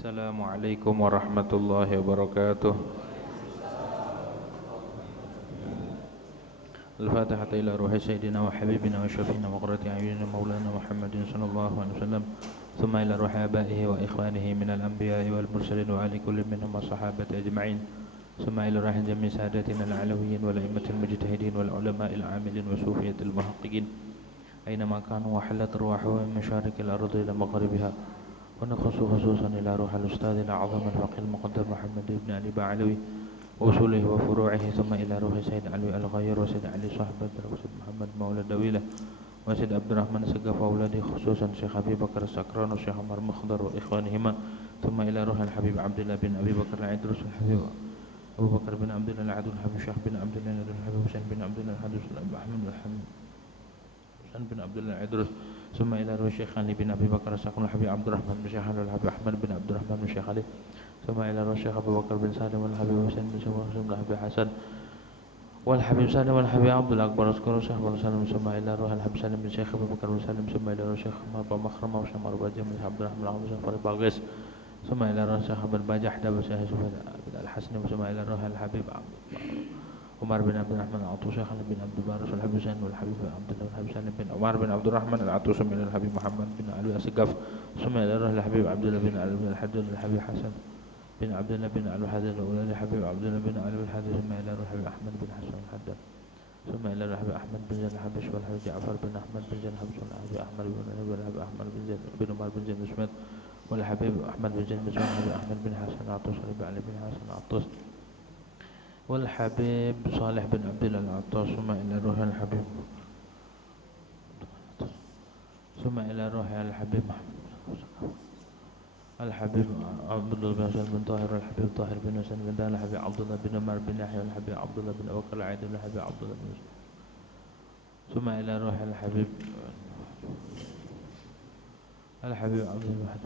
Assalamualaikum warahmatullahi wabarakatuh. Al-Fatihah ila ruhi sayyidina wa habibina wa syafi'ina wa qurrati a'yunina maulana Muhammadin sallallahu alaihi wasallam. Thumma ila ruhi abaihi wa ikhwanihi minal anbiya'i wal mursalin wa ali kulli minhum wa sahabati ajma'in. Thumma ila ruhi jami' sadatina al-alawiyyin wal a'immatil mujtahidin wal ulama'il 'amilin wa sufiyatil muhaqqiqin. Aynama kanu wa halat ruwahuhum min masharikil ardi ila maghribiha. ونخص خصوصا إلى روح الأستاذ الأعظم الفقيه المقدم محمد بن علي بعلوي وأصوله وفروعه ثم إلى روح سيد علي الغير وسيد علي صحبة وسيد محمد مولى دويلة وسيد عبد الرحمن سقف أولاده خصوصا شيخ أبي بكر السكران والشيخ عمر مخضر وإخوانهما ثم إلى روح الحبيب عبد الله بن أبي بكر العدروس الحبيب أبو بكر بن عبد الله العدو الحبيب الشيخ بن عبد الله الحبيب حسين بن عبد الله الحدوس أحمد الحمد حسين بن عبد الله العدروس ثم إلى روح الشيخ علي بن أبي بكر السكن الحبيب عبد الرحمن بن الشيخ الحبيب أحمد بن عبد الرحمن بن الشيخ علي ثم إلى روح الشيخ أبو بكر بن سالم والحبيب حسين بن سالم والحبيب حسن والحبيب سالم والحبيب عبد الأكبر أذكر الشيخ بن سالم ثم إلى روح الحبيب سالم بن الشيخ أبو بكر بن سالم ثم إلى روح الشيخ أبو مخرم والشيخ مربجة بن عبد الرحمن العظيم الشيخ فريد باغيس ثم إلى روح الشيخ أبو الباجح دب الشيخ يوسف الحسن ثم إلى روح الحبيب عمر بن عبد الرحمن العطوس شيخ بن عبد البارس والحبيب حسين والحبيب عبد الله والحبيب سالم بن عمر بن عبد الرحمن العطوس من الحبيب محمد بن علي السقف ثم إلى روح الحبيب عبد الله بن علي بن الحجاج الحبيب حسن بن عبد الله بن علي الحداد الأولى الحبيب عبد الله بن علي الحداد ثم إلى روح الحبيب أحمد بن حسن الحداد ثم إلى روح الحبيب أحمد بن زيد الحبش والحبيب جعفر بن أحمد بن زيد الحبش والحبيب أحمد بن علي والحبيب أحمد بن زيد بن عمر بن زيد السميد والحبيب أحمد بن زيد بن والحبيب أحمد بن حسن العطوس والحبيب علي بن حسن العطوس والحبيب صالح بن عبد الله العطاس ثم إلى روح الحبيب ثم إلى روح الحبيب الحبيب عبد الله بن حسين بن طاهر والحبيب طاهر بن حسين بن دال الحبيب عبد الله بن عمر بن يحيى والحبيب عبد الله بن أبي بكر العيد والحبيب عبد الله بن يوسف ثم إلى روح الحبيب عبد الله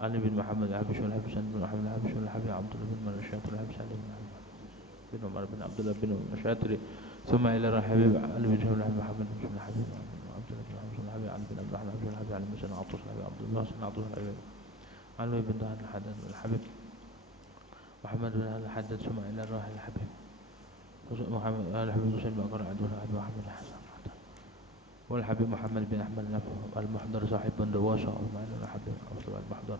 علي بن محمد الحبش والحبيب سعد بن محمد الحبش والحبيب عبد الله بن مرشات والحبيب سعد بن محمد بن عمر بن عبد الله بن مشاتري ثم إلى الحبيب علي بن محمد بن الحبيب عبد الله بن محمد الحبيب علي بن عبد الرحمن بن الحبيب علي بن سنة عطوس الحبيب عبد الله سنة عطوس الحبيب علي بن طاهر الحداد الحبيب محمد بن الحداد ثم إلى روح الحبيب محمد الحبيب حسين بن بكر عدو الحبيب محمد الحسن والحبيب محمد بن أحمد المحضر صاحب بن رواسة ومعنا الحبيب المحضر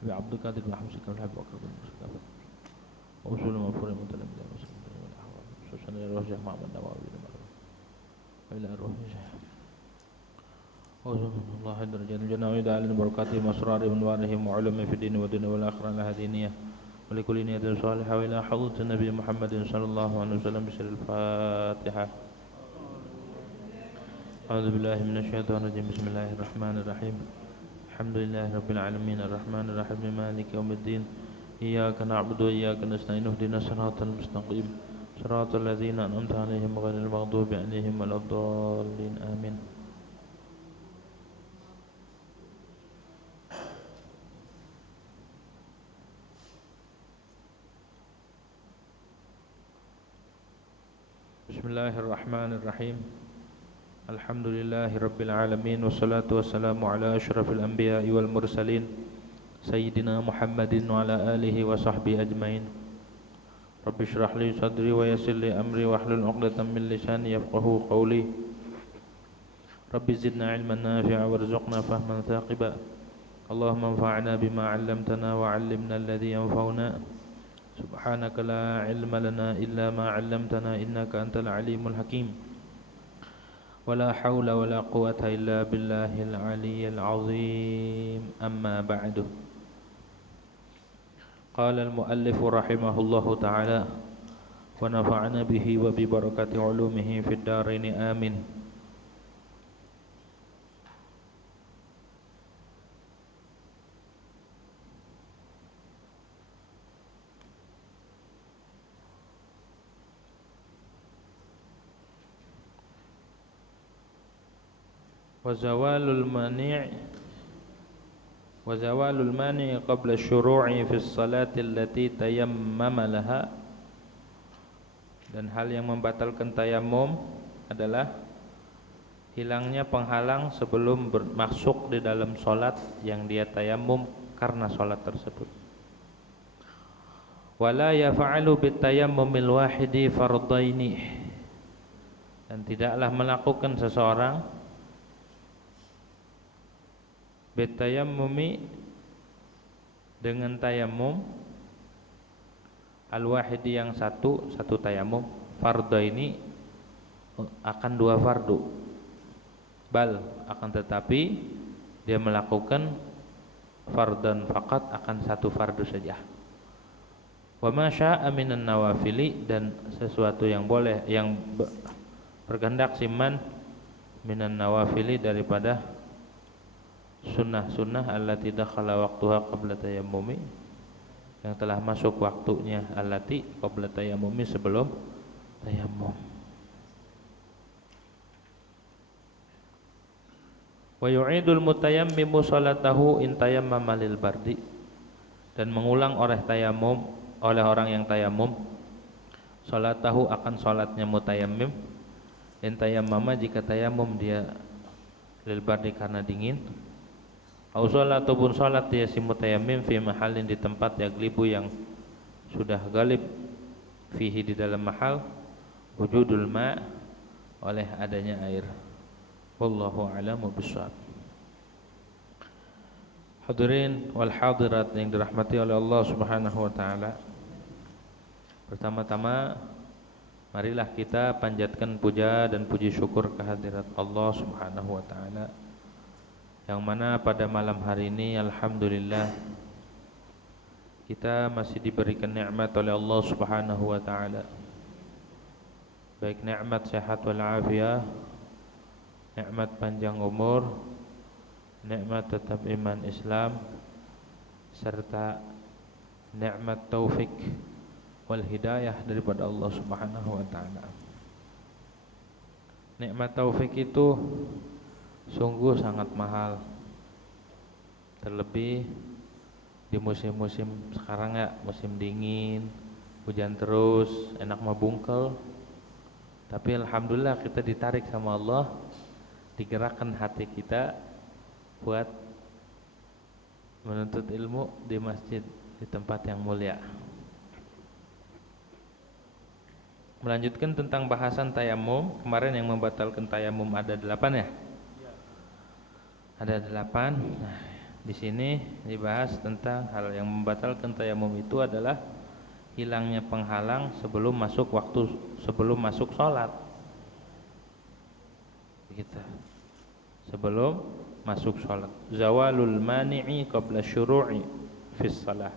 حبيب عبد القادر بن حمص كان الحبيب بكر بن مسكين وصول مغفور متلم إلى مسلم والأحوال خصوصا إلى روح الشيخ محمد النووي وإلى روح الشيخ وصول الله درجات الجنة وإلى آل بركاته مسرار وأنوارهم وعلومهم في الدين والدنيا والآخرة لها دينية ولكل نية صالحة وإلى حضرة النبي محمد صلى الله عليه وسلم بسر الفاتحة. أعوذ بالله من الشيطان الرجيم بسم الله الرحمن الرحيم الحمد لله رب العالمين الرحمن الرحيم مالك يوم الدين إياك نعبد وإياك نستعين اهدنا الصراط المستقيم صراط الذين أنعمت عليهم غير المغضوب عليهم ولا الضالين آمين. بسم الله الرحمن الرحيم Alhamdulillahi Rabbil Alamin wassalatu wassalamu ala ashrafil anbiya'i wal mursalin Sayyidina Muhammadin wa ala alihi wa sahbihi ajmain. Rabbi shrah li sadri wa yassir li amri wa hlul 'uqdatam min lisani yafqahu qawli. Rabbi zidna ilman nafi'a warzuqna fahman thaqiba. Allahumma anfa'na bima 'allamtana wa 'allimna alladhi yanfa'una. Subhanaka la ilma lana illa ma 'allamtana innaka antal alimul hakim. ولا حول ولا قوة إلا بالله العلي العظيم أما بعد. قال المؤلف رحمه الله تعالى ونفعنا به وببركة علومه في الدارين آمين. وزوال المانع قبل الشروع في الصلاة التي تيمم لها. Dan hal yang membatalkan tayamum adalah hilangnya penghalang sebelum masuk di dalam sholat yang dia tayamum karena sholat tersebut. Wala yaf'alu bitayammumil wahidi fardaini, dan tidaklah melakukan seseorang bitayammumi dengan tayamum al-wahidi yang satu tayamum, fardaini akan dua fardu, bal akan tetapi dia melakukan fardan faqat akan satu fardu saja. Wa ma syaa minan nawafili, dan sesuatu yang boleh yang berkehendak siman minan nawafili daripada sunnah-sunnah allati dakhala waqtuha qabla tayammumi, yang telah masuk waktunya allati qabla tayammumi sebelum tayammum. Wa yu'idul mutayammimu salatahu in tayammama lil bardi, dan mengulang oleh orang yang tayamum salatahu akan salatnya mutayammim in tayammama jika tayamum dia lil bardi karena dingin, au salatun salat dia si mutayammim fi mahallin di tempat yaglibu yang sudah galib fihi di dalam mahal wujudul ma oleh adanya air. Wallahu a'lamu bishawab. Hadirin wal hadirat yang dirahmati oleh Allah Subhanahu wa taala. Pertama-tama marilah kita panjatkan puja dan puji syukur kehadirat Allah Subhanahu wa taala, yang mana pada malam hari ini alhamdulillah kita masih diberikan nikmat oleh Allah Subhanahu wa taala, baik nikmat sehat wal afiyah, nikmat panjang umur, nikmat tetap iman Islam, serta nikmat taufik wal hidayah daripada Allah Subhanahu wa taala. Nikmat taufik itu sungguh sangat mahal, terlebih di musim-musim sekarang ya, musim dingin, hujan terus, enak mabungkel. Tapi alhamdulillah kita ditarik sama Allah, digerakkan hati kita buat menuntut ilmu di masjid, di tempat yang mulia. Melanjutkan tentang bahasan tayamum. Kemarin yang membatalkan tayamum ada 8 ya? Ada 8. Nah, di sini dibahas tentang hal yang membatalkan tayamum itu adalah hilangnya penghalang sebelum masuk sholat. Begitu. Sebelum masuk sholat. Zawalul mani'i qabla syuru'i fis shalah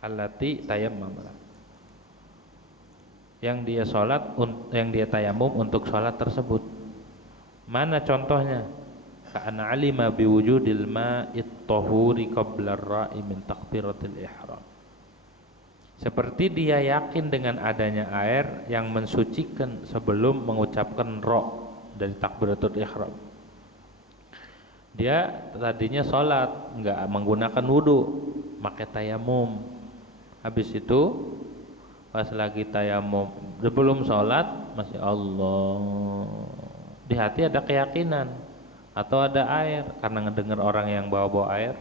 allati tayammama, yang dia tayamum untuk sholat tersebut. Mana contohnya? Ka'ana alima biwujudil ma'it tahuri qabla ar-ra'i min takbiratil ihram, seperti dia yakin dengan adanya air yang mensucikan sebelum mengucapkan ra' dari takbiratul ihram. Dia tadinya sholat enggak menggunakan wudu, pakai tayamum. Habis itu pas lagi tayamum sebelum sholat masih Allah, di hati ada keyakinan atau ada air karena ngedengar orang yang bawa air,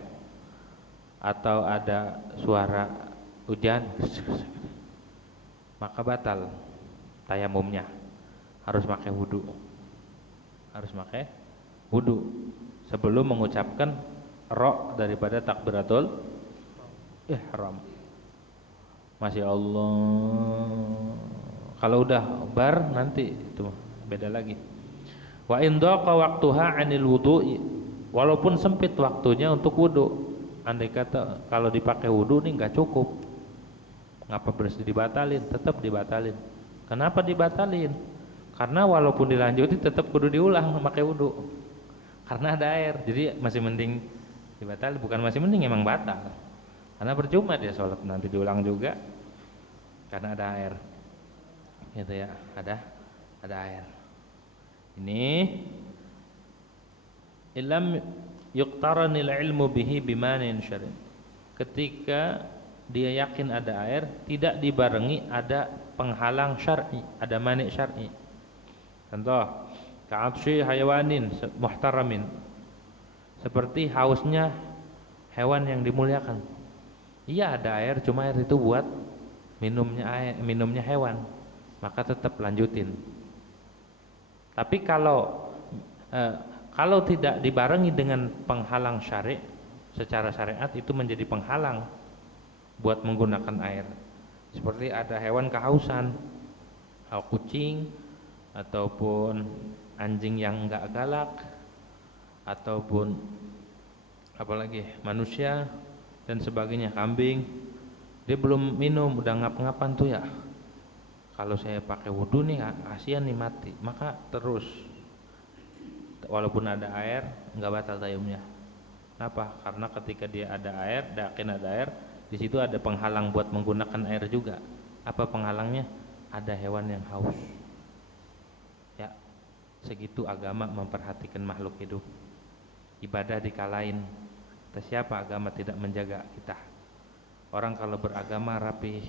atau ada suara hujan, maka batal tayamumnya, harus pakai wudu sebelum mengucapkan ra' daripada takbiratul ihram. Masya Allah. Kalau udah bar nanti itu beda lagi. Wa in daqa waqtuha 'anil wudu'i, walaupun sempit waktunya untuk wudu. Andai kata kalau dipakai wudu nih enggak cukup, ngapa berarti dibatalin? Tetap dibatalin. Kenapa dibatalin? Karena walaupun dilanjuti tetap kudu diulang pakai wudu. Karena ada air. Jadi masih mending dibatalin, bukan masih mending, emang batal. Karena percuma dia sholat nanti diulang juga karena ada air. Gitu ya, ada air. Ini ilam yuqtaranil ilmu bihi bimanin syar'i. Ketika dia yakin ada air, tidak dibarengi ada penghalang syar'i, ada mani syar'i. Contoh, ka'atshi hayawanin muhtaramin, seperti hausnya hewan yang dimuliakan. Iya ada air, cuma air itu buat minumnya hewan, maka tetap lanjutin. Tapi kalau tidak dibarengi dengan penghalang syari' secara syariat, itu menjadi penghalang buat menggunakan air. Seperti ada hewan kehausan, kucing ataupun anjing yang enggak galak, ataupun apalagi manusia dan sebagainya, kambing, dia belum minum udah ngap-ngapan tuh ya. Kalau saya pakai wudhu nih kasihan nih mati, maka terus walaupun ada air nggak batal tayamumnya. Kenapa? Karena ketika dia ada air, yakin ada air, di situ ada penghalang buat menggunakan air juga. Apa penghalangnya? Ada hewan yang haus. Ya, segitu agama memperhatikan makhluk hidup. Ibadah dikalain. Siapa agama tidak menjaga kita? Orang kalau beragama rapi,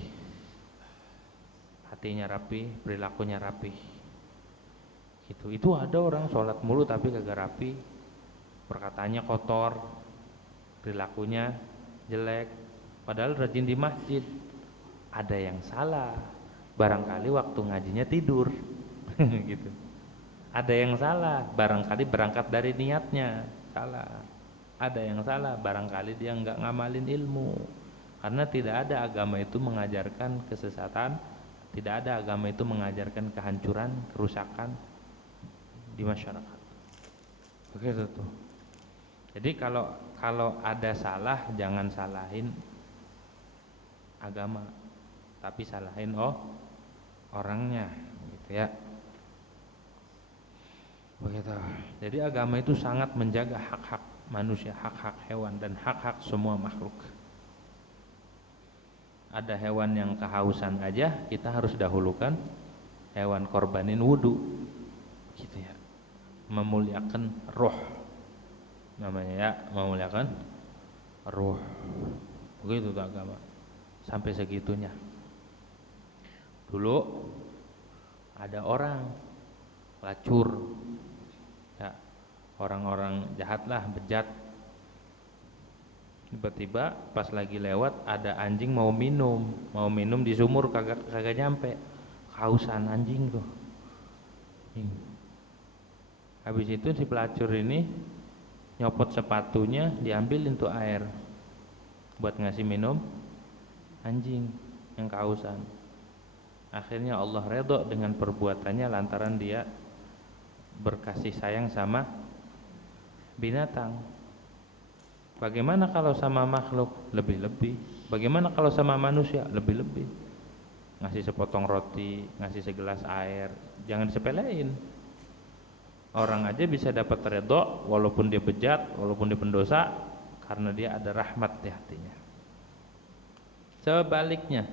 hatinya rapi, perilakunya rapi. Gitu. Itu ada orang sholat mulu tapi kagak rapi, perkataannya kotor, perilakunya jelek, padahal rajin di masjid. Ada yang salah, barangkali waktu ngajinya tidur. Gitu. Ada yang salah, barangkali berangkat dari niatnya salah. Ada yang salah, barangkali dia nggak ngamalin ilmu. Karena tidak ada agama itu mengajarkan kesesatan, tidak ada agama itu mengajarkan kehancuran, kerusakan di masyarakat. Begitu tuh. Jadi kalau ada salah, jangan salahin agama, tapi salahin orangnya, gitu ya. Begitu. Jadi agama itu sangat menjaga hak-hak manusia, hak-hak hewan, dan hak-hak semua makhluk. Ada hewan yang kehausan aja, kita harus dahulukan hewan, korbanin wudu, gitu ya. Memuliakan roh, namanya ya, memuliakan roh. Begitu tuh agama, sampai segitunya. Dulu ada orang pelacur, ya, orang-orang jahat lah, bejat. Tiba-tiba pas lagi lewat ada anjing mau minum di sumur, kagak nyampe, kehausan anjing tuh. Habis itu si pelacur ini nyopot sepatunya, diambilin tuh air buat ngasih minum anjing yang kehausan. Akhirnya Allah redho dengan perbuatannya lantaran dia berkasih sayang sama binatang. Bagaimana kalau sama makhluk? Lebih-lebih. Bagaimana kalau sama manusia? Lebih-lebih. Ngasih sepotong roti, ngasih segelas air, jangan disepelein. Orang aja bisa dapat redho walaupun dia bejat, walaupun dia pendosa, karena dia ada rahmat di hatinya. Sebaliknya,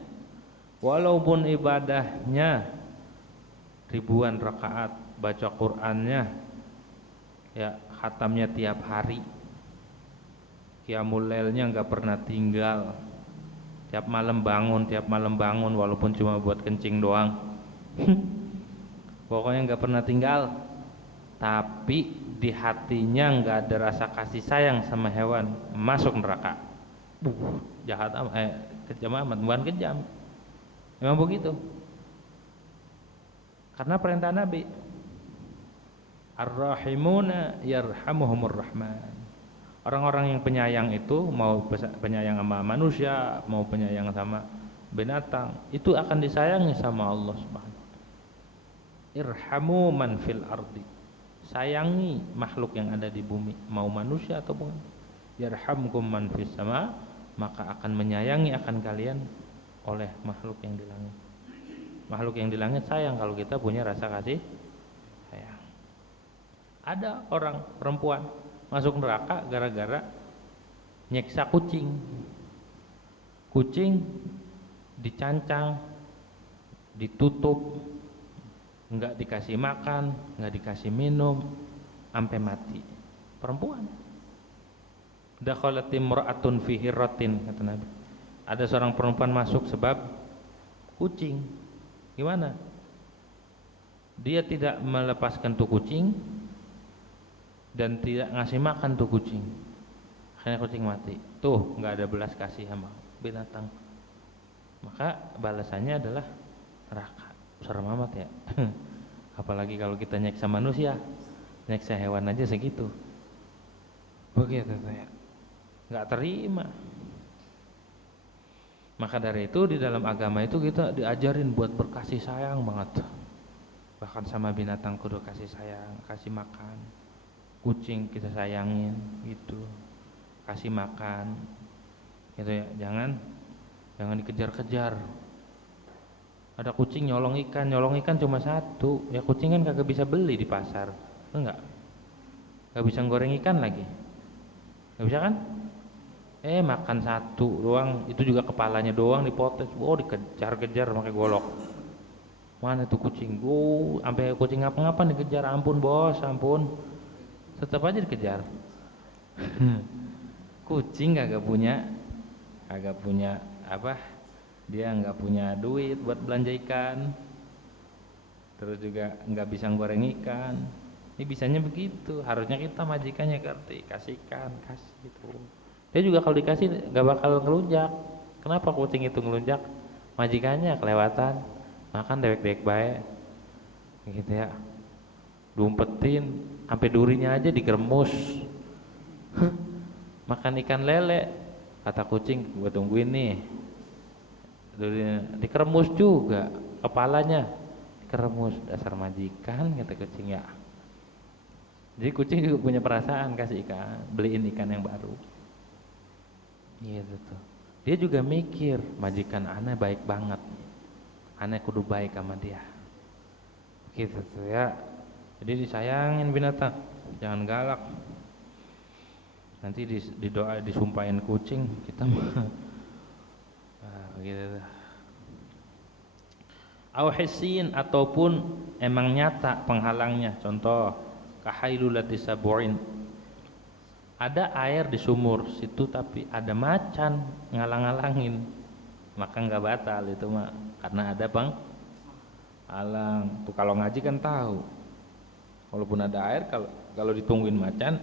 walaupun ibadahnya ribuan rakaat, baca Qur'annya ya, khatamnya tiap hari, qiyamul lailnya enggak pernah tinggal, tiap malam bangun walaupun cuma buat kencing doang. Pokoknya enggak pernah tinggal, tapi di hatinya enggak ada rasa kasih sayang sama hewan, masuk neraka. Jahat kejam amat, bukan kejam, memang begitu. Karena perintah Nabi, Ar-Rahimuna yarhamuhumur Rahman. Orang-orang yang penyayang itu, mau penyayang sama manusia, mau penyayang sama binatang, itu akan disayangi sama Allah Subhanahu wa ta'ala. Irhamu man fil ardi. Sayangi makhluk yang ada di bumi, mau manusia atau bukan. Yarhamkum man fis sama, maka akan menyayangi akan kalian oleh makhluk yang di langit. Makhluk yang di langit sayang kalau kita punya rasa kasih sayang. Ada orang perempuan masuk neraka gara-gara nyeksa kucing. Kucing dicancang, ditutup, enggak dikasih makan, enggak dikasih minum, sampai mati. Perempuan. Dakhalat imra'atun fi hirratin, kata Nabi. Ada seorang perempuan masuk sebab kucing. Gimana? dia tidak melepaskan tuh kucing dan tidak ngasih makan tuh kucing. Akhirnya kucing mati. Tuh nggak ada belas kasih sama binatang. Maka balasannya adalah neraka. Serem amat ya. Apalagi kalau kita nyeksa manusia, nyeksa hewan aja segitu. Begitu ya. Nggak terima. Maka dari itu di dalam agama itu kita diajarin buat berkasih sayang banget. Bahkan sama binatang kudu kasih sayang, kasih makan. Kucing kita sayangin gitu. Kasih makan. Gitu ya. Jangan dikejar-kejar. Ada kucing nyolong ikan cuma satu. Ya kucing kan kagak bisa beli di pasar. Enggak. Enggak bisa goreng ikan lagi. Enggak bisa kan? Makan satu doang, itu juga kepalanya doang dipotong. Oh, dikejar-kejar pakai golok. Mana tuh kucing? Sampai kucing ngapa-ngapa dikejar. Ampun bos, ampun. Tetap aja dikejar. Kucing kagak punya apa? Dia nggak punya duit buat belanja ikan. Terus juga nggak bisa goreng ikan. Ini bisanya begitu. Harusnya kita majikannya ngerti, kasih ikan, kasih gitu. Dia juga kalau dikasih gak bakal ngelunjak. Kenapa kucing itu ngelunjak? Majikannya kelewatan makan dewek-dewek baik gitu ya, diumpetin sampai durinya aja digeremus. Makan ikan lele, kata kucing, gua tungguin nih, durinya dikeremus juga, kepalanya dikeremus. Dasar majikan, kata kucing ya. Jadi kucing juga punya perasaan, kasih ikan, beliin ikan yang baru. Gitu tuh. Dia juga mikir, majikan aneh baik banget, aneh kudu baik sama dia. Gitu tuh ya. Jadi disayangin binatang, jangan galak. Nanti didoa disumpahin kucing, kita mah gitu tuh. Auhisin ataupun emang nyata penghalangnya. Contoh kahailulati sabu'in, ada air di sumur situ tapi ada macan ngalang-ngalangin, maka nggak batal itu mah, karena ada penghalang. Tuh kalau ngaji kan tahu, walaupun ada air, kalau ditungguin macan,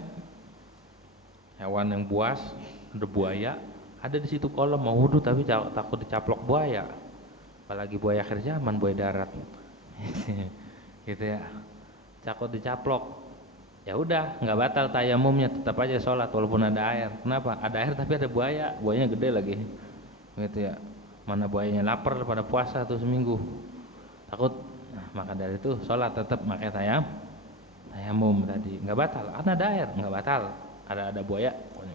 hewan yang buas, ada buaya, ada di situ kolam mau wudhu tapi takut dicaplok buaya, apalagi buaya akhir zaman, buaya darat. Gitu ya, takut dicaplok. Ya udah, nggak batal tayamumnya, tetap aja sholat walaupun ada air. Kenapa? Ada air tapi ada buaya, buayanya gede lagi. Gitu ya. Mana buayanya lapar pada puasa tuh seminggu. Takut. Nah, maka dari itu sholat tetap pakai tayamum tadi. Nggak batal. Karena ada air, nggak batal. Ada buaya,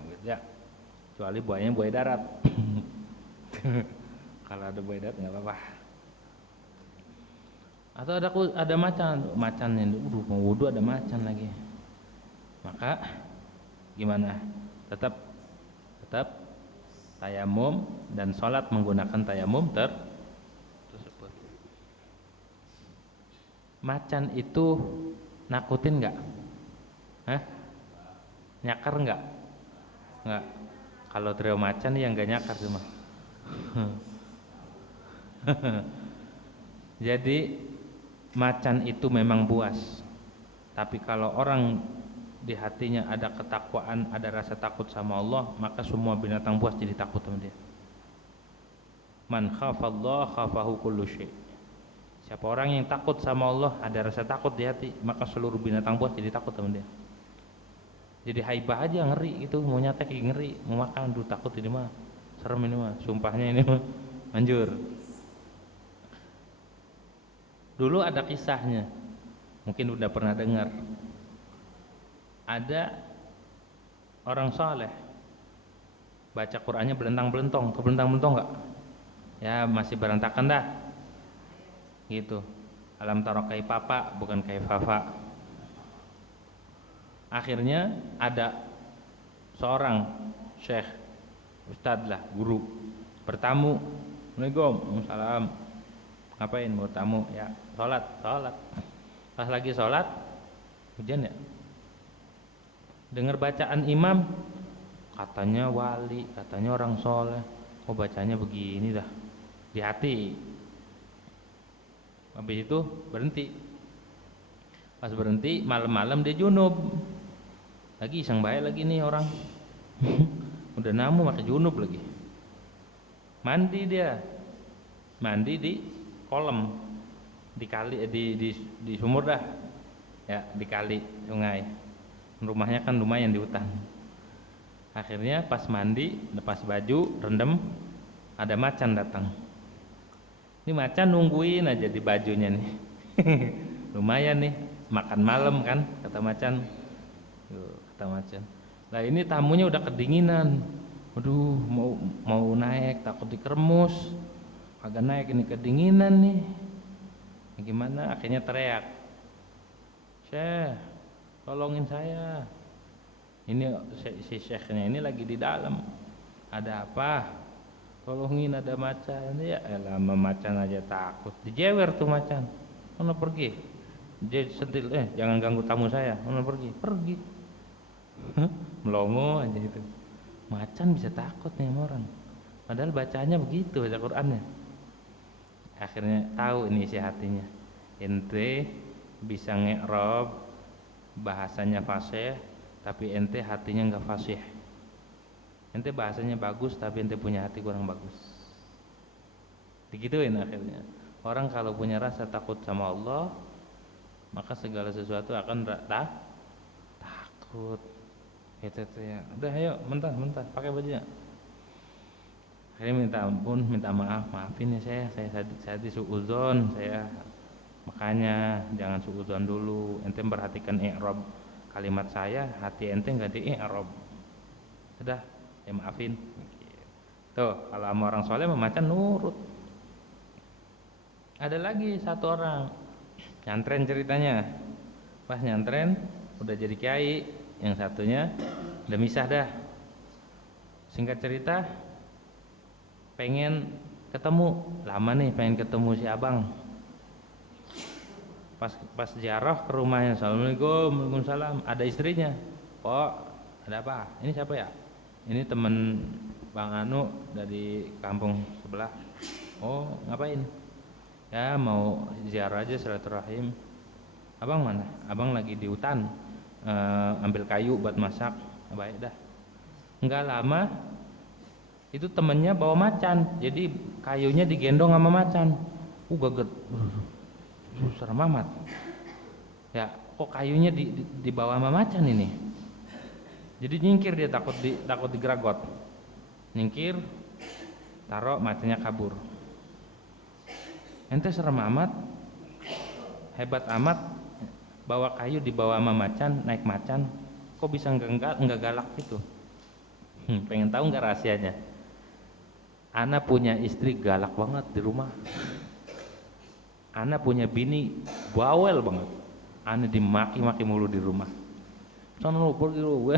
gitu ya. Kecuali buayanya buaya darat. Kalau ada buaya darat nggak apa-apa. Atau ada macan yang mau wudu ada macan lagi. Maka gimana? Tetap tayamum dan sholat menggunakan tayamum tersebut. Macan itu nakutin nggak? Nyakar nggak? Nggak. Kalau trio macan yang nggak nyakar cuma. Jadi macan itu memang buas. Tapi kalau orang di hatinya ada ketakwaan, ada rasa takut sama Allah, maka semua binatang buas jadi takut sama dia. Man khafallah khafahu kullu syai'. Siapa orang yang takut sama Allah, ada rasa takut di hati, maka seluruh binatang buas jadi takut sama dia. Jadi haibah aja ngeri gitu, mau nyatek ngeri, mau makan duh takut ini mah. Serem ini mah, sumpahnya ini mah manjur. Dulu ada kisahnya, mungkin udah pernah dengar. Ada orang saleh baca Qur'annya belentang-belentong, belentang-belentong enggak? Ya masih berantakan dah. Gitu. Alam taro kaifapa bukan kaifafa. Akhirnya ada seorang syekh, ustadz lah, guru, bertamu. Assalamualaikum, salam. Ngapain mau tamu? Ya, sholat. Pas lagi sholat, hujan ya. Dengar bacaan imam, katanya wali, katanya orang soleh. Oh bacanya begini dah, di hati. Habis itu berhenti, Pas berhenti malam-malam dia junub. Lagi iseng bae lagi nih orang. Udah namu pakai junub lagi. Mandi dia. Mandi di kolam, di kali di sumur dah. Ya, di kali sungai. Rumahnya kan lumayan di hutan. Akhirnya pas mandi, lepas baju, rendem, ada macan datang. Ini macan nungguin aja di bajunya nih. Lumayan nih, makan malam kan, kata macan. Kata macan. Lah ini tamunya udah kedinginan. Waduh, mau naik takut dikeremus. Agak naik ini kedinginan nih. Gimana? Akhirnya teriak. Syekh, tolongin saya. Ini si syekhnya ini lagi di dalam. Ada apa? Tolongin, ada macan. Ya elah, macan aja takut. Dijewer tuh macan. Mana pergi? Dia sentil, jangan ganggu tamu saya. Mana pergi? Pergi. Melongo aja itu. Macan bisa takut nih sama orang. Padahal bacanya begitu, baca Qur'annya. Akhirnya tahu ini isi hatinya. Ente bisa nge'rob, bahasanya fasih, tapi ente hatinya enggak fasih. Ente bahasanya bagus tapi ente punya hati kurang bagus. Digituin akhirnya. Orang kalau punya rasa takut sama Allah, maka segala sesuatu akan takut. Itu tuh ya. Udah ayo, mentah, pakai bajunya. Akhirnya minta ampun, minta maaf, maafin ya saya suudzon, saya makanya jangan suudzon dulu. Ente perhatikan i'rab kalimat saya, hati ente enggak di i'rab. Udah, ya maafin. Tuh, kalau sama orang soleh macan nurut. Ada lagi satu orang nyantren ceritanya. Pas nyantren udah jadi kiai, yang satunya udah misah dah. Singkat cerita, pengen ketemu, lama nih pengen ketemu si abang. Pas ziarah ke rumahnya, assalamualaikum, waalaikumsalam, ada istrinya. Oh, ada apa? Ini siapa ya? Ini temen Bang Anu dari kampung sebelah. Oh, ngapain? Ya mau ziarah aja, silaturahim. Abang mana? Abang lagi di hutan, ambil kayu buat masak. Baik dah. Enggak lama itu temennya bawa macan, jadi kayunya digendong sama macan. Gaget, serem amat. Ya, kok kayunya dibawa sama macan ini? Jadi nyingkir dia, takut digeragot. Nyingkir, taruh, macannya kabur. Ente serem amat, hebat amat, bawa kayu dibawa sama macan, naik macan, kok bisa enggak galak gitu? Pengen tahu nggak rahasianya? Ana punya istri galak banget di rumah. Ana punya bini bawel banget. Ana dimaki-maki mulu di rumah. Sono lu pergi lu.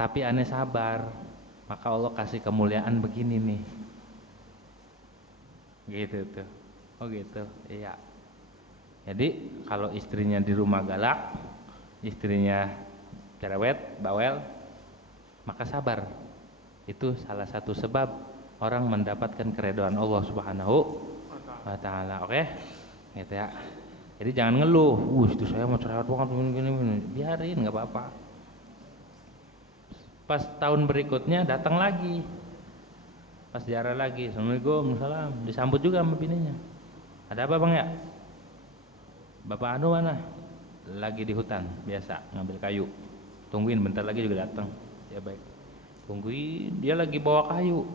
Tapi ana sabar. Maka Allah kasih kemuliaan begini nih. Gitu tuh. Oh gitu. Iya. Jadi kalau istrinya di rumah galak, istrinya cerewet, bawel, maka sabar. Itu salah satu sebab orang mendapatkan keridhaan Allah Subhanahu wa taala. Oke? Gitu ya. Jadi jangan ngeluh, itu saya mau cerewet banget gini. Biarin, enggak apa-apa. Pas tahun berikutnya datang lagi. Pas ziarah lagi, assalamualaikum, salam, disambut juga sama bininya. Ada apa bang ya? Bapak Anu mana? Lagi di hutan, biasa ngambil kayu. Tungguin bentar lagi juga datang. Ya baik. Tungguin, dia lagi bawa kayu.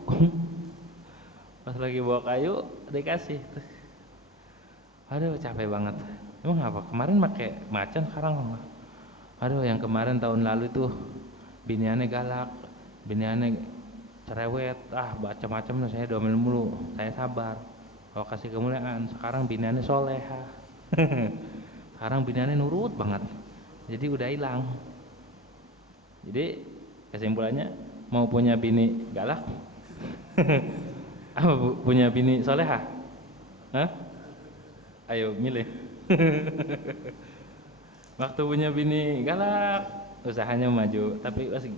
Pas lagi bawa kayu dikasih. Aduh capek banget. Emang apa? Kemarin pakai macan, sekarang enggak. Aduh yang kemarin tahun lalu tuh biniannya galak, biniannya cerewet, macam-macam saya domelin mulu. Saya sabar. Kalau kasih kemuliaan, sekarang biniannya soleha. Sekarang biniannya nurut banget. Jadi udah hilang. Jadi kesimpulannya, mau punya bini galak apa punya bini soleha? Hah? Ayo milih. Waktu punya bini galak, usahanya maju, tapi masih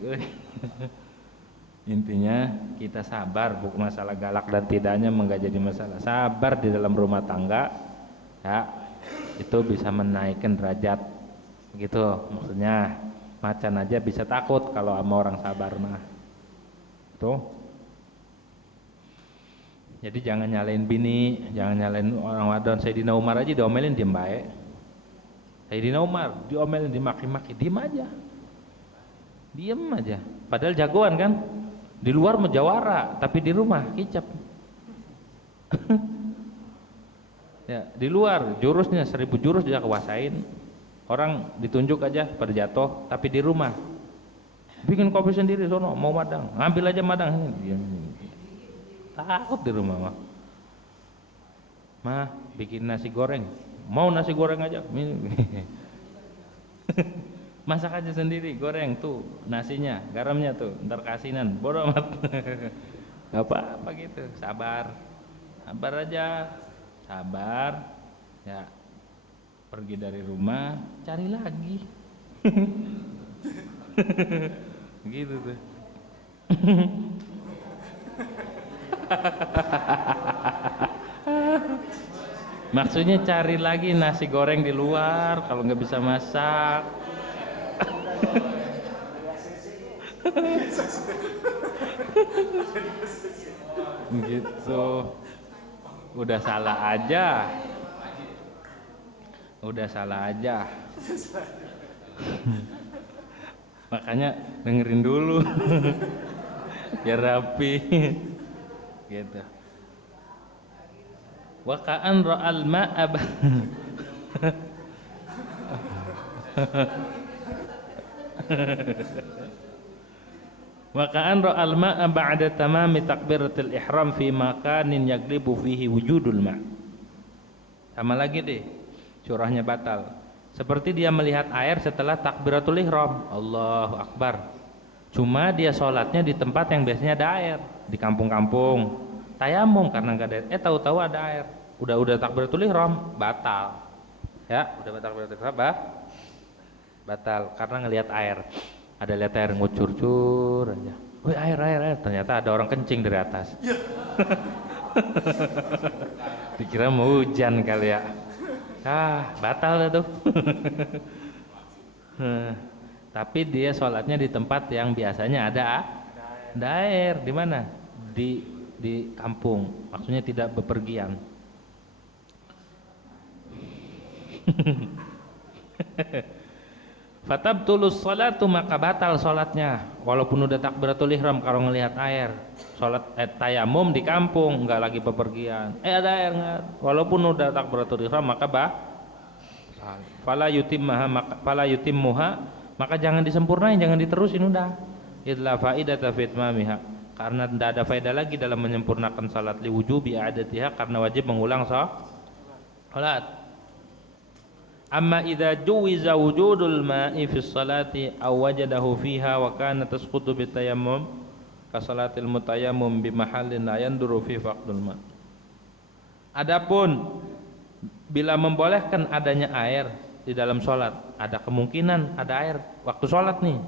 intinya kita sabar, bukan masalah galak dan tidaknya enggak jadi masalah. Sabar di dalam rumah tangga, ya. itu bisa menaikkan derajat, begitu maksudnya. Macan aja bisa takut kalau sama orang sabar mah. Tuh. Jadi jangan nyalain bini, jangan nyalain orang wadon. Sayyidina Umar aja diomelin diem baik. Sayyidina Umar diomelin, dimaki-maki, diem aja. Diem aja. Padahal jagoan kan? Di luar menjawara, tapi di rumah kicap. Ya, di luar jurusnya 1000 jurus dia kuasain. Orang ditunjuk aja pada jatuh, tapi di rumah bikin kopi sendiri sono, mau madang, ambil aja madang. Takut di rumah mah bikin nasi goreng, mau nasi goreng aja. Masak aja sendiri, goreng tuh nasinya, garamnya tuh ntar kasinan, bodoh amat. Gak apa-apa gitu, sabar aja, sabar ya. Pergi dari rumah, cari lagi. Gitu tuh. Maksudnya cari lagi nasi goreng di luar kalau nggak bisa masak. Gitu. Udah salah aja. Makanya dengerin dulu biar rapi gitu. Wa ka'an ra'al ma'a wa ka'an ra'al ma'a ba'da tamami takbiratul ihram fi makanin yaglibu fihi wujudul ma'. Sama lagi deh, surahnya batal. Seperti dia melihat air setelah takbiratul ihram, Allahu Akbar. Cuma dia sholatnya di tempat yang biasanya ada air, di kampung-kampung. Tayamum karena nggak ada air. Tahu-tahu ada air. Udah takbiratul ihram, batal. Ya, udah takbiratul ihram, batal karena ngelihat air. Ada lihat air ngucur-cur aja. Wih, air. Ternyata ada orang kencing dari atas. Dikira mau hujan kali ya. Batal dah tuh. Tapi dia sholatnya di tempat yang biasanya ada air. Di mana? Di kampung. Maksudnya tidak bepergian. Fatabtulus sholatu, maka batal sholatnya walaupun udah takbiratul ihram kalau ngelihat air. Sholat tayamum di kampung, nggak lagi bepergian, ada air nggak, walaupun udah takbiratul ihram maka fala yutimmuha, maka jangan disempurnain, jangan diterusin, udah idla faidata fitmamiha, karena tidak ada faedah lagi dalam menyempurnakan salat, liwujubi adatiha, karena wajib mengulang salat. Amma idza juwiza wujudul ma'i fi sholati aw wajadahu fiha wa kana tasqutu bitayammum ka salatil mutayammum bi mahallin la yanduru fi faqdul ma'. Adapun bila membolehkan adanya air di dalam sholat, ada kemungkinan ada air waktu sholat nih,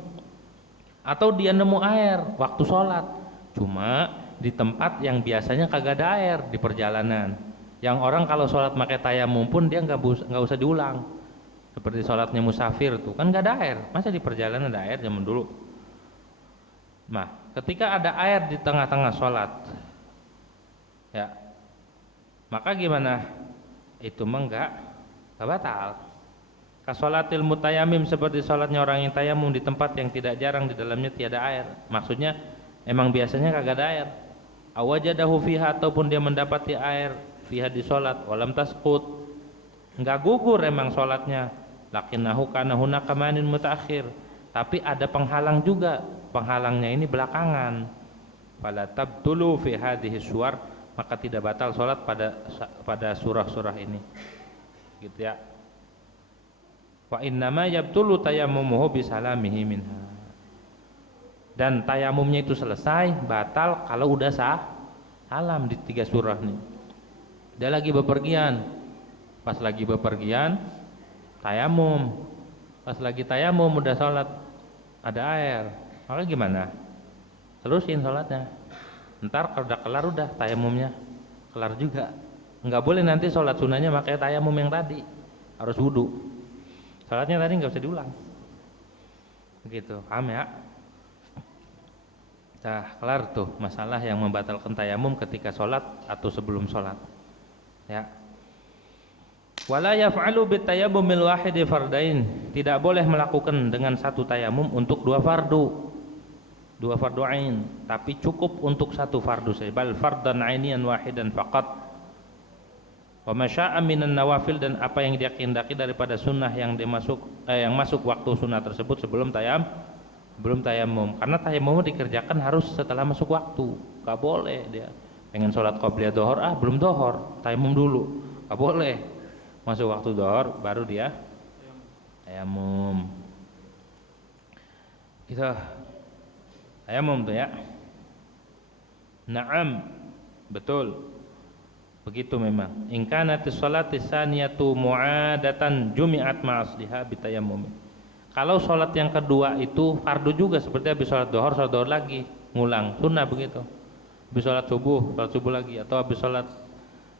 atau dia nemu air waktu sholat, cuma di tempat yang biasanya kagak ada air, di perjalanan. Yang orang kalau sholat pakai tayamum pun dia nggak usah diulang, seperti sholatnya musafir tuh kan nggak ada air, masa di perjalanan ada air zaman dulu. Nah, ketika ada air di tengah-tengah sholat, ya, maka gimana? Itu mah nggak batal. Kasolatil mutayamim, seperti sholatnya orang yang tayamum di tempat yang tidak jarang di dalamnya tiada air. Maksudnya emang biasanya kagak ada air. Awajadahu fiha, ataupun dia mendapati air fiha di sholat, walam tasqut, nggak gugur emang sholatnya, lakinnahu kana hunaka manin mutaakhir, tapi ada penghalang juga, penghalangnya ini belakangan. Fala tabtulu fi hadhihi suwar, maka tidak batal sholat pada surah-surah ini, gitu ya. Wa innama yabtulu tayammumuhu bisalamihi minha, dan tayamumnya itu selesai batal kalau udah salam di 3 surah nih. Dia lagi bepergian, pas lagi bepergian tayamum, pas lagi tayamum udah sholat ada air, maka gimana? Terusin sholatnya, ntar udah kelar udah tayamumnya kelar juga. Nggak boleh nanti sholat sunahnya pakai tayamum yang tadi, harus wudu. Salatnya tadi nggak usah diulang. Begitu, paham ya? Nah, kelar tuh masalah yang membatalkan tayamum ketika sholat atau sebelum sholat. Ya. Wala yaf'alu bitayammumil wahidi fardain. Tidak boleh melakukan dengan satu tayamum untuk dua fardu. Dua fardu ain, tapi cukup untuk satu fardu saja. Bal fardan ainian wahidan faqat. Wa ma syaa minan nawafil, dan apa yang dia kehendaki daripada sunnah yang masuk waktu sunnah tersebut sebelum tayamum. Karena tayamum dikerjakan harus setelah masuk waktu. Gak boleh dia pengen sholat qobliyah dohor, belum dohor, tayamum dulu. Gak boleh. Masuk waktu dohor baru dia tayamum. Kita tayamum tuh ya. Naam, betul. Begitu memang. In kanatis sholati tsaniyatu mu'adatan jumi'at ma'asliha bitayammum. Kalau sholat yang kedua itu fardu juga, seperti habis sholat dohor lagi ngulang, sunnah begitu. Habis sholat subuh lagi, atau habis sholat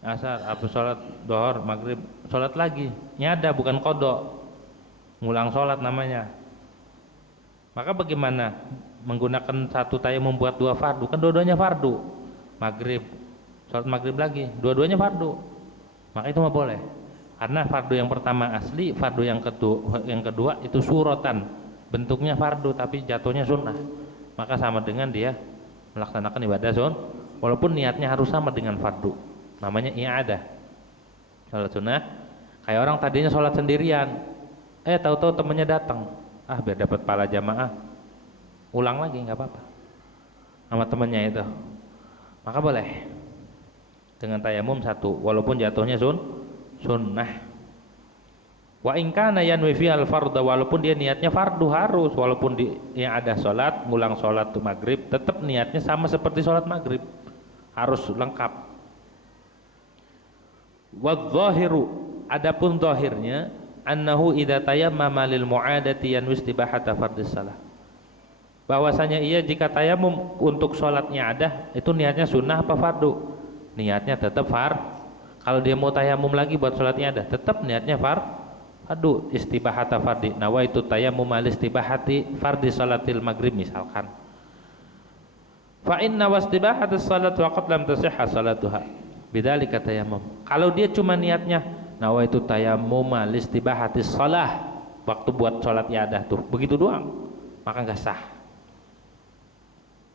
asar, habis sholat dohor, maghrib, sholat lagi. Nyada, bukan kodok, ngulang sholat namanya. Maka bagaimana menggunakan satu tayamum membuat dua fardu? Kan dua-duanya fardu. Maghrib, sholat maghrib lagi, dua-duanya fardu. Maka itu mah boleh. Karena fardu yang pertama asli, fardu yang kedua itu suratan, bentuknya fardu tapi jatuhnya sunnah. Maka sama dengan dia melaksanakan ibadah walaupun niatnya harus sama dengan fardu. Namanya i'adah. Salat sunnah. Kayak orang tadinya sholat sendirian, tahu-tahu temannya datang, biar dapat pahala jamaah, ulang lagi nggak apa-apa sama temannya itu. Maka boleh dengan tayamum satu, walaupun jatuhnya sunnah. Wa in kana yanwi fi al fardha, walaupun dia niatnya fardu harus, walaupun yang ada sholat, ngulang sholat tuh maghrib, tetap niatnya sama seperti sholat maghrib, harus lengkap. Wa dhahiru, adapun zahirnya, annahu idza tayammama lil mu'adati yanwi istibahata fardhis shalah. Bahwasanya ia jika tayamum untuk sholatnya ada, itu niatnya sunnah apa fardu? Niatnya tetap Kalau dia mau tayamum lagi buat sholatnya ada, tetap niatnya fardu. Istibahata fardi, nawaitu tayamum al istibahati fardi sholatil maghrib misalkan. Fa inna wastibahatis salat waqad lam tasihha salatuha. Bidzalika tayamum. Kalau dia cuma niatnya nawaitu tayamum al istibahatis shalah, waktu buat sholatnya ada tuh, begitu doang, maka enggak sah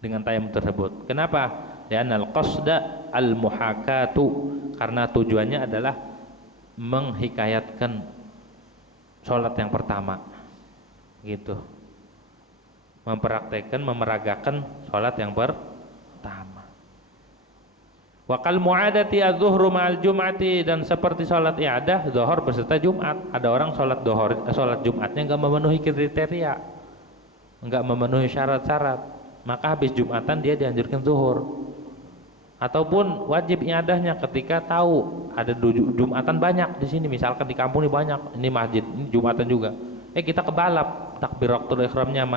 dengan tayamum tersebut. Kenapa? Li'annal qasda al-muhakatu, karena tujuannya adalah menghikayatkan sholat yang pertama, gitu, mempraktekkan, memeragakan sholat yang pertama. Wa kal mu'adati adz-dzuhru ma'al jum'ati, dan seperti sholat i'adah zuhur beserta Jumat. Ada orang sholat sholat Jumatnya enggak memenuhi kriteria, enggak memenuhi syarat-syarat, maka habis Jumatan dia dianjurkan zuhur. Ataupun wajib i'adahnya ketika tahu ada Jumatan banyak di sini, misalkan di kampung ini banyak, ini masjid, ini Jumatan juga. Kita kebalap takbiratul ihramnya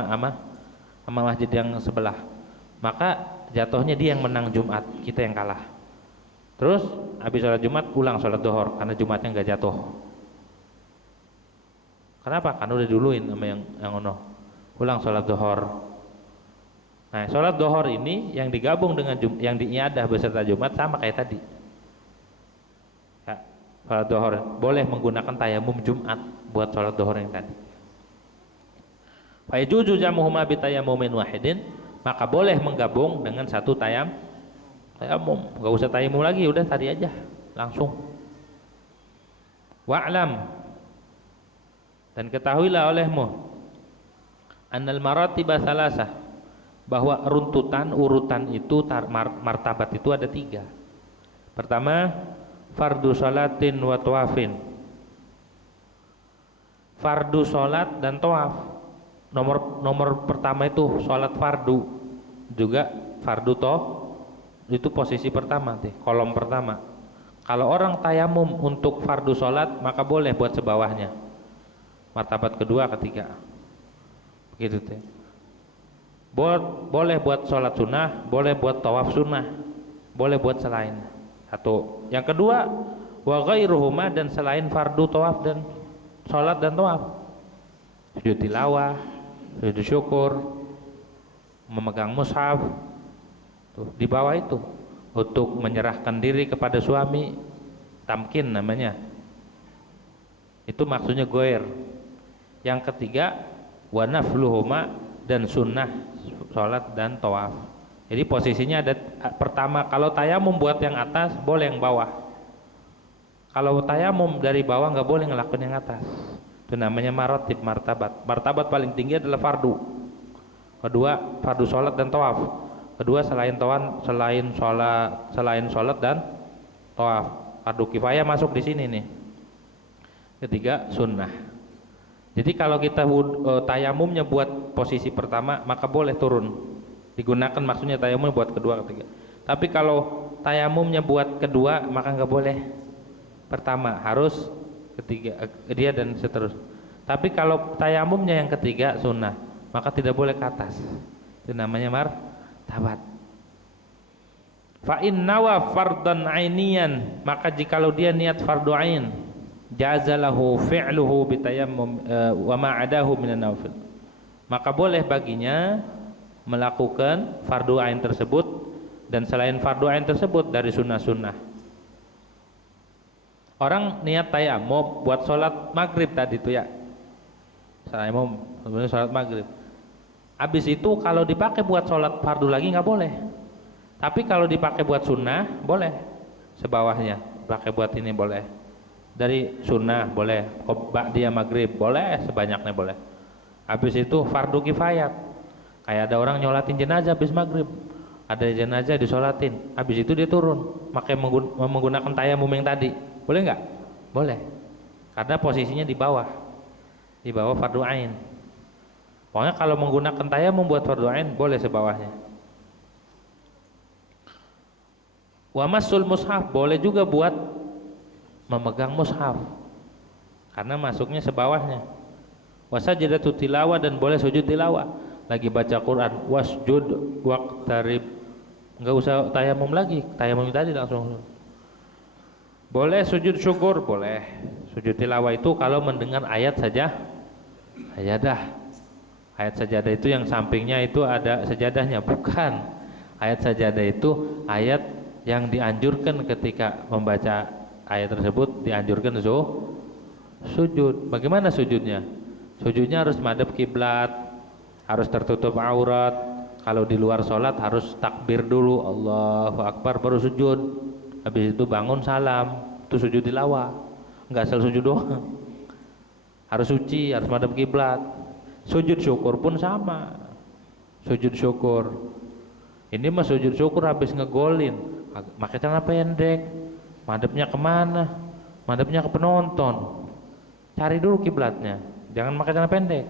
sama masjid yang sebelah. Maka jatuhnya dia yang menang Jumat, kita yang kalah. Terus habis sholat Jumat ulang sholat dohor karena Jumatnya enggak jatuh. Kenapa? Karena udah duluin sama yang ono. Ulang sholat dohor. Nah, sholat dohor ini yang digabung dengan yang diiadah beserta Jumat sama kayak tadi. Ya, sholat dohor boleh menggunakan tayamum Jumat buat sholat dohor yang tadi. Fa yajuzu jamuhuma bi tayammumin wahidin, maka boleh menggabung dengan satu tayamum. Enggak usah tayamum lagi, udah tadi aja langsung. Wa'lam, dan ketahuilah olehmu, annal maratibah salasah, bahwa urutan itu martabat itu ada 3. Pertama, fardu sholatin wa tawafin, fardu sholat dan tawaf. Nomor pertama itu sholat fardu, juga fardu itu posisi pertama, kolom pertama. Kalau orang tayamum untuk fardu sholat, maka boleh buat sebawahnya, martabat kedua, ketiga, begitu teh. Boleh buat sholat sunnah, boleh buat tawaf sunnah, boleh buat selain. Satu. Yang kedua, wa ghairuhuma, dan selain fardu tawaf dan salat dan tawaf. Sujud tilawah, sujud syukur, memegang mushaf, tuh di bawah itu, untuk menyerahkan diri kepada suami, tamkin namanya, itu maksudnya goer. Yang ketiga wa nafluhuma, dan sunnah sholat dan tawaf. Jadi posisinya ada, pertama kalau tayamum buat yang atas boleh yang bawah, kalau tayamum dari bawah nggak boleh ngelakuin yang atas. Itu namanya maratib, martabat. Martabat paling tinggi adalah fardu, kedua fardu sholat dan tawaf, kedua selain sholat dan tawaf, fardu kifayah masuk di sini nih, ketiga sunnah. Jadi kalau kita tayamumnya buat posisi pertama maka boleh turun, digunakan maksudnya tayamum buat kedua ketiga. Tapi kalau tayamumnya buat kedua maka nggak boleh pertama, harus ketiga dia dan seterusnya. Tapi kalau tayamumnya yang ketiga sunnah maka tidak boleh ke atas, itu namanya martabat. Fa in nawa fardan ainian, maka jikalau dia niat fardu ain, jazalahu fi'luhu bitayammum wa ma adahu minan nawafil, maka boleh baginya melakukan fardu ain tersebut dan selain fardu ain tersebut dari sunnah-sunnah. Orang niat tayammum buat sholat maghrib tadi itu ya, tayammum sebenarnya sholat maghrib. Habis itu kalau dipakai buat sholat fardu lagi nggak boleh. Tapi kalau dipakai buat sunnah boleh. Sebawahnya pakai buat ini boleh. Dari sunnah boleh. Ba'diyah maghrib boleh, sebanyaknya boleh. Habis itu fardu kifayat. Kayak ada orang nyolatin jenazah habis maghrib. Ada jenazah disolatin. Habis itu dia turun. Pakai menggunakan tayamum yang tadi. Boleh nggak? Boleh. Karena posisinya di bawah fardu ain. Pokoknya kalau menggunakan tayamum buat fardu ain boleh sebawahnya. Wa masul mushaf, boleh juga buat memegang mushaf karena masuknya sebawahnya. Wa sajdatu tilawah, dan boleh sujud tilawah, lagi baca Quran, wasjud waqtarib, enggak usah tayamum lagi, tayamum tadi langsung. Boleh sujud syukur, boleh. Sujud tilawah itu kalau mendengar ayat saja, sajadah. Ayat sajadah itu yang sampingnya itu ada sajadahnya, bukan. Ayat sajadah itu ayat yang dianjurkan ketika membaca ayat tersebut, dianjurkan sujud. Bagaimana sujudnya? Sujudnya harus madhab kiblat, harus tertutup aurat. Kalau di luar sholat harus takbir dulu, Allahu Akbar, baru sujud. Habis itu bangun salam, itu sujud tilawah. Enggak asal sujud doang, harus suci, harus madhab kiblat. Sujud syukur pun sama, sujud syukur. Ini mah sujud syukur habis ngegolin, pakai celana pendek, madhabnya kemana? Madhabnya ke penonton. Cari dulu kiblatnya, jangan pakai celana pendek.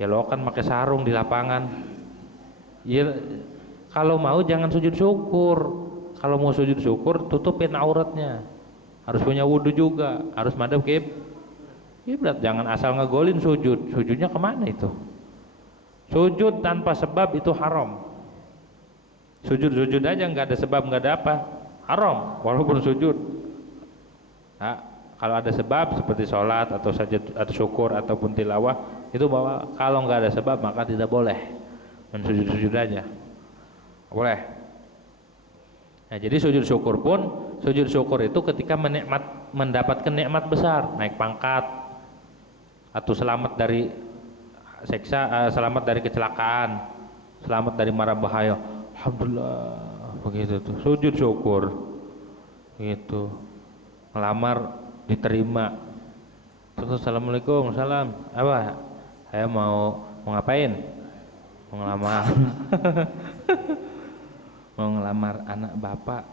Ya lo kan pakai sarung di lapangan. Ya kalau mau jangan sujud syukur. Kalau mau sujud syukur tutupin auratnya. Harus punya wudu juga, harus madhab kiblat. Jangan asal ngegolin sujud. Sujudnya kemana itu? Sujud tanpa sebab itu haram. Sujud aja nggak ada sebab, nggak ada apa, haram walaupun sujud. Nah, kalau ada sebab seperti sholat atau sajud atau syukur ataupun tilawah itu bahwa kalau nggak ada sebab maka tidak boleh, dan sujud aja boleh. Nah, jadi sujud syukur itu ketika mendapatkan nikmat besar, naik pangkat atau selamat dari siksa, selamat dari kecelakaan, selamat dari mara bahaya. Alhamdulillah, begitu tuh sujud syukur. Gitu. Ngelamar diterima. Terus assalamualaikum, salam. Apa? Saya mau ngapain? Mau ngelamar. Mau ngelamar anak bapak.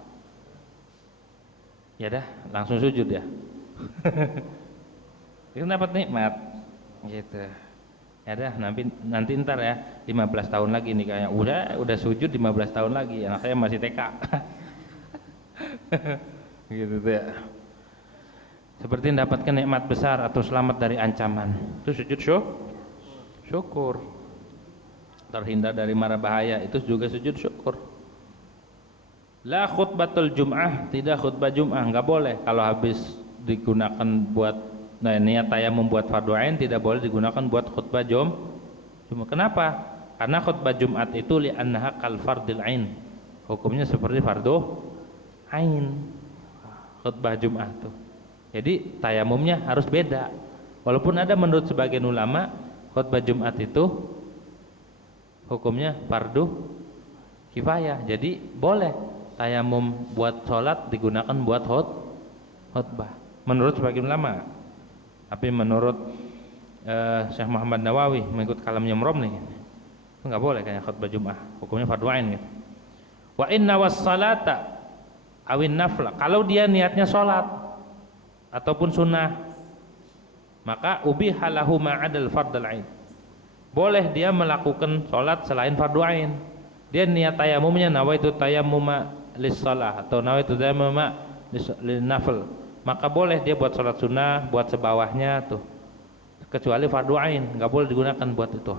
Ya dah, langsung sujud ya. Itu dapat nikmat. Gitu. Ya dah, nanti ntar ya 15 tahun lagi nih kayaknya udah sujud 15 tahun lagi, anak saya masih TK. Gitu tuh ya. Seperti mendapatkan nikmat besar atau selamat dari ancaman, itu sujud syukur. Terhindar dari mara bahaya, itu juga sujud syukur. La khutbatul Jum'ah, tidak khutbah Jum'ah, enggak boleh kalau habis digunakan buat niat tayamum buat fardu ain, tidak boleh digunakan buat khutbah Jumat. Kenapa? Karena khutbah Jumat itu li'annaha kal fardil ain. Hukumnya seperti fardu ain. Khutbah Jumat tuh. Jadi tayamumnya harus beda. Walaupun ada menurut sebagian ulama khutbah Jumat itu hukumnya fardu kifayah. Jadi boleh tayamum buat sholat digunakan buat khutbah menurut sebagian ulama. Tapi menurut Syekh Muhammad Nawawi mengikut kalamnya Romli itu nggak boleh kayak khutbah Jum'ah, hukumnya fardu ain gitu. Wa inna wassalata awin nafla, kalau dia niatnya sholat ataupun sunnah, maka ubiha lahu ma'adal fardal ain, boleh dia melakukan sholat selain fardu ain. Dia niat tayamumnya nawaitu tayammuma lis shalah atau nawaitu tayammuma lin nafl, maka boleh dia buat sholat sunnah, buat sebawahnya tuh, kecuali fardu ain nggak boleh digunakan buat itu.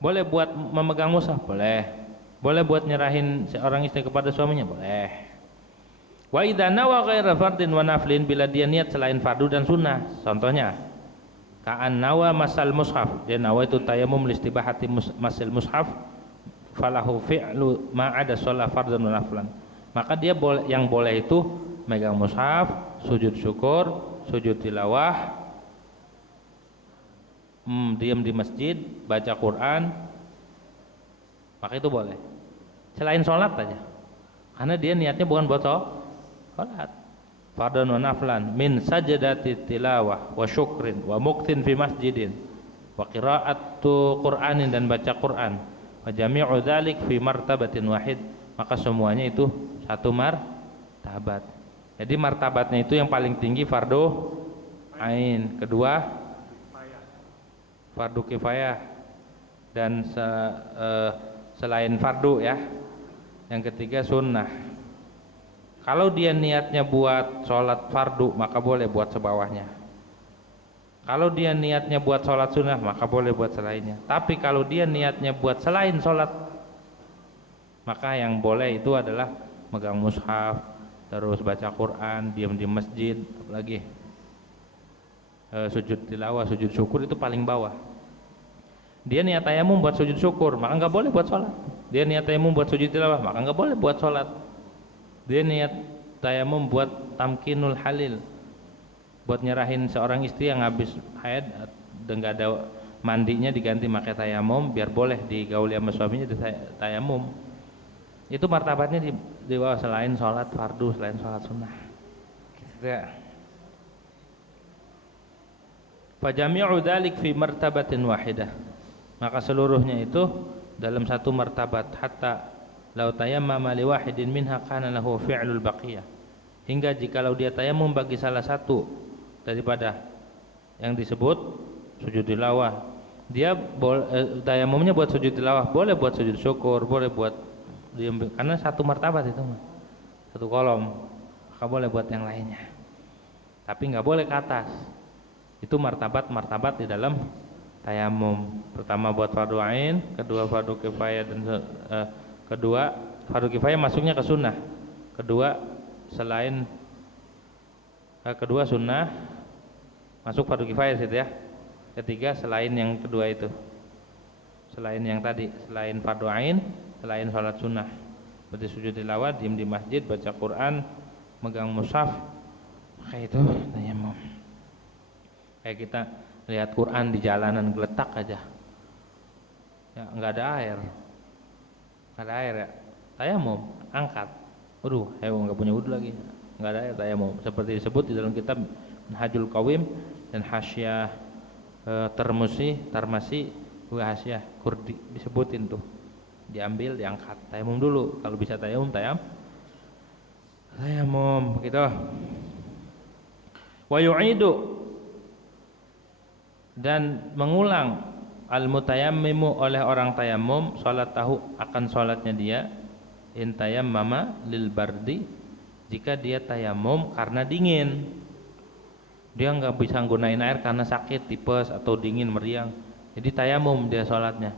Boleh buat memegang mushaf, boleh. Boleh buat nyerahin seorang istri kepada suaminya, boleh. Wa idza nawa ghaira fardin wa naflin, bila dia niat selain fardu dan sunnah, contohnya ka'an nawa masal mushaf, dia nawa itu tayammum listibahati masil mushaf, falahu fi'lu ma'ada sholat fardun wa naflan, maka dia boleh, yang boleh itu megang mushaf, sujud syukur, sujud tilawah, diam di masjid, baca Quran, maka itu boleh. Selain sholat aja, karena dia niatnya bukan buat sholat. Fardun wa naflan min sajadati tilawah wa syukrin wa muktin fi masjidin wa qira'atu Qur'anin, dan baca Quran, wa jami'u dzalik fi martabatin wahid, maka semuanya itu satu martabat. Jadi martabatnya itu yang paling tinggi fardu ain, kedua fardu kifayah, dan selain fardu ya, yang ketiga sunnah. Kalau dia niatnya buat sholat fardu, maka boleh buat sebawahnya. Kalau dia niatnya buat sholat sunnah, maka boleh buat selainnya. Tapi kalau dia niatnya buat selain sholat, maka yang boleh itu adalah megang mushaf, terus baca Quran, diam di masjid, apalagi sujud tilawah, sujud syukur itu paling bawah. Dia niat tayamum buat sujud syukur, maka nggak boleh buat sholat. Dia niat tayamum buat sujud tilawah, maka nggak boleh buat sholat. Dia niat tayamum buat tamkinul halil, buat nyerahin seorang istri yang habis haid dan nggak ada mandinya, diganti pakai tayamum biar boleh digauli sama suaminya di tayamum. Itu martabatnya di bawah selain sholat fardu, selain sholat sunnah. Ya. Fajami'u dzalik fi martabatin wahidah, maka seluruhnya itu dalam satu martabat. Hatta lau tayammama li wahidin minha kana lahu fi'lul baqiyah, hingga jikalau dia tayamum bagi salah satu daripada yang disebut sujud tilawah, dia tayamumnya buat sujud tilawah, boleh buat sujud syukur, boleh buat karena satu martabat itu, satu kolom, maka boleh buat yang lainnya, tapi nggak boleh ke atas. Itu martabat di dalam tayamum. Pertama buat fardu ain, kedua fardu kifayah, dan kedua fardu kifayah masuknya ke sunnah, kedua sunnah masuk fardu kifayah situ ya. Ketiga selain yang kedua itu, selain yang tadi, selain fardu ain, selain sholat sunnah, seperti sujud tilawah, diam di masjid, baca Quran, megang mushaf, kayak itu tayamum. Kayak kita lihat Quran di jalanan geletak aja ya, nggak ada air ya, tayamum, angkat, waduh, nggak punya wudu lagi, nggak ada air, tayamum. Seperti disebut di dalam kitab Minhajul Qawim dan Hasyiah Tarmasi Hasyiah Kurdi, disebutin tuh, diambil, diangkat, tayamum dulu. Kalau bisa tayamum begitu. Wa yu'idu, dan mengulang al-mutayammimu oleh orang tayamum salat tahu akan salatnya dia, in tayammama lil bardi, jika dia tayamum karena dingin. Dia nggak bisa gunain air karena sakit, tipes atau dingin meriang, jadi tayamum dia salatnya.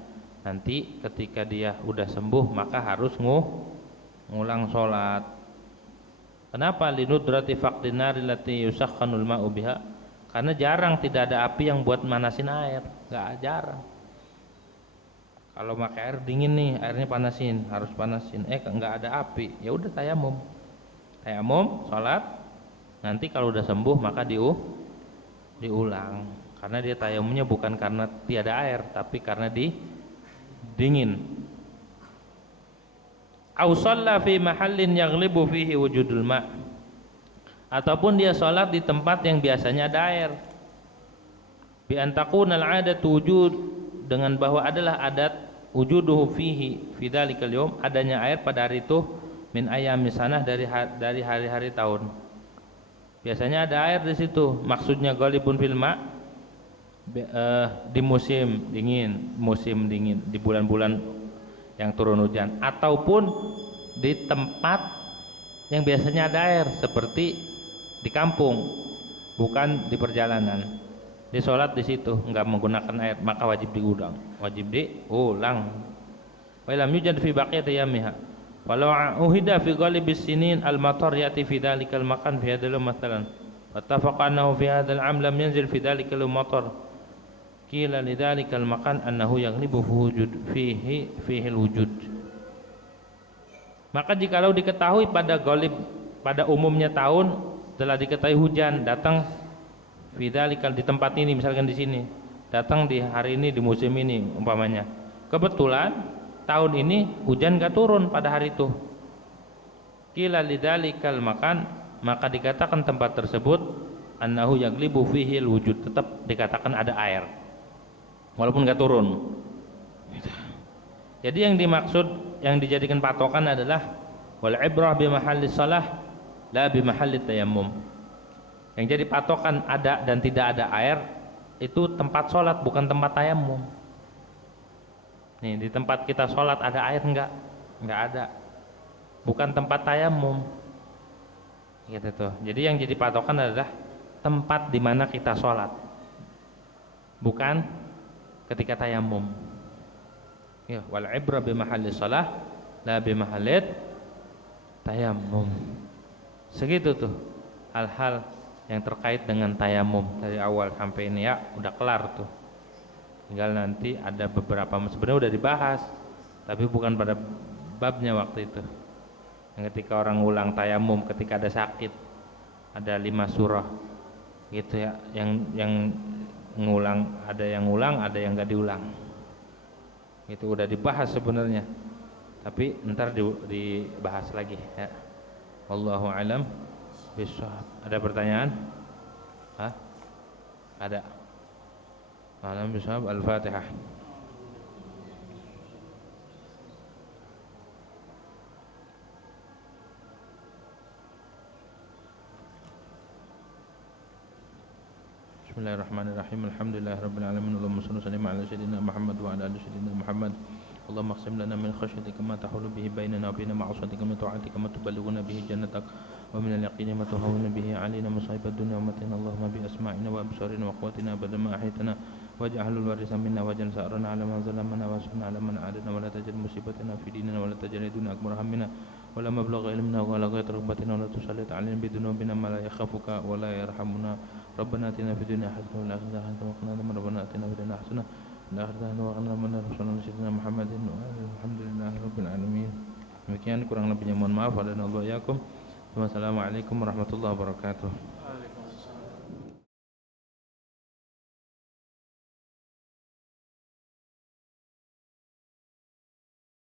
Nanti ketika dia udah sembuh maka harus ngulang sholat. Kenapa? Linudrati faqdin nari lati yusakhanul ma'u biha. Karena jarang tidak ada api yang buat manasin air, nggak jarang. Kalau pakai air dingin nih, airnya panasin, harus panasin. Nggak ada api, ya udah tayamum. Tayamum, sholat. Nanti kalau udah sembuh maka diulang. Karena dia tayamumnya bukan karena tiada air, tapi karena dingin. Au shalla fi mahallin yaghlibu fihi wujudul ma'. Ataupun dia sholat di tempat yang biasanya ada air. Bi an takunal 'adatu wujud, dengan bahwa adalah adat wujuduhu fihi fi dzalikal yaum, adanya air pada hari itu min ayyamis sanah, dari hari-hari tahun. Biasanya ada air di situ. Maksudnya ghalibun fil ma', di musim dingin, di bulan-bulan yang turun hujan, ataupun di tempat yang biasanya ada air seperti di kampung, bukan di perjalanan. Di sholat di situ nggak menggunakan air, maka wajib diulang. Wa lam yujad fi baqiyati yamiha. Walau uhida fi ghalibis sinin al-matar yati fi dzalikal makan fi hadzal mathalan. Wattafaqa annahu fi hadzal 'am lam yanzil fi dzalikal matar. Qila lidzalikal makan annahu yaghlibu fihi al-wujud. Maka jikalau diketahui pada ghalib, pada umumnya tahun telah diketahui hujan datang fidzalikal, di tempat ini, misalkan di sini datang di hari ini, di musim ini umpamanya, kebetulan tahun ini hujan gak turun pada hari itu, qila lidzalikal makan, maka dikatakan tempat tersebut annahu yaglibu fihi wujud, tetap dikatakan ada air walaupun gak turun. Jadi yang dimaksud, yang dijadikan patokan adalah wal ibrah bi mahallis shalah la bi mahallit tayammum. Yang jadi patokan ada dan tidak ada air itu tempat sholat, bukan tempat tayamum. Nih, di tempat kita sholat ada air enggak? Enggak ada. Bukan tempat tayamum. Gitu tuh. Jadi yang jadi patokan adalah tempat di mana kita sholat, bukan ketika tayamum. Ya, wal ibra bi mahallis shalah la bi mahallit tayammum. Segitu tuh hal-hal yang terkait dengan tayamum dari awal sampai ini, ya udah kelar tuh. Tinggal nanti ada beberapa, sebenarnya udah dibahas tapi bukan pada babnya waktu itu. Yang ketika orang ulang tayamum ketika ada sakit, ada 5 surah gitu ya, yang ngulang, ada yang ngulang, ada yang enggak diulang. Itu udah dibahas sebenarnya, tapi ntar dibahas lagi ya. Wallahu alam bishawab. Ada pertanyaan? Hah? Ada. Alam bishawab. Al-Fatihah. Bismillahirrahmanirrahim. Alhamdulillahirabbil alamin. Allahumma shalli wa sallim ala sayyidina Muhammad wa ala ali sayyidina Muhammad. Allahumma aqsim lana min khashyatika ma tahulu bihi bainana wa baina ma'asatika, min ta'atika ma tuballighuna bihi jannatak, wa min al-yaqini ma tuhawwinu bihi 'alaina masa'ibad dunya, wa matina Allahumma bi asma'ina wa absarina wa quwwatina abada ma ahyaytana, waj'alhu al-waritha minna waj'al sa'rana 'ala man zalamana wa ansurna 'ala man 'adana, wa la taj'al musibatana fi dinina wa la taj'al dunya akbar hammina wa la mablagha ilmina wa la ghayat ragbatina wa la tusallit 'alaina bi dhunubina ma la yakhafuka wa la yarhamuna. Rabbana atina fid dunya hasanah wa fil akhirati hasanah wa qina adzabannar. Rabbana atina fid dunya hasanah Alhamdulillahi rabbil alamin. Demikian kurang lebihnya mohon maaf. Wassalamualaikum warahmatullahi wabarakatuh.